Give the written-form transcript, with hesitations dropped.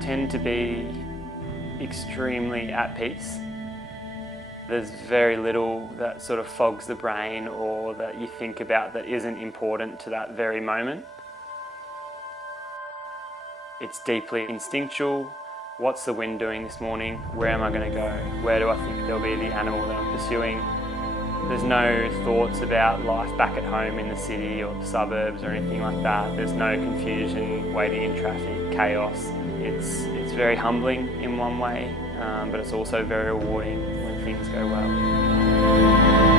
tend to be extremely at peace. There's very little that sort of fogs the brain or that you think about that isn't important to that very moment. It's deeply instinctual. What's the wind doing this morning? Where am I going to go? Where do I think there'll be the animal that I'm pursuing? There's no thoughts about life back at home in the city or the suburbs or anything like that. There's no confusion, waiting in traffic, chaos. It's very humbling in one way, but it's also very rewarding when things go well.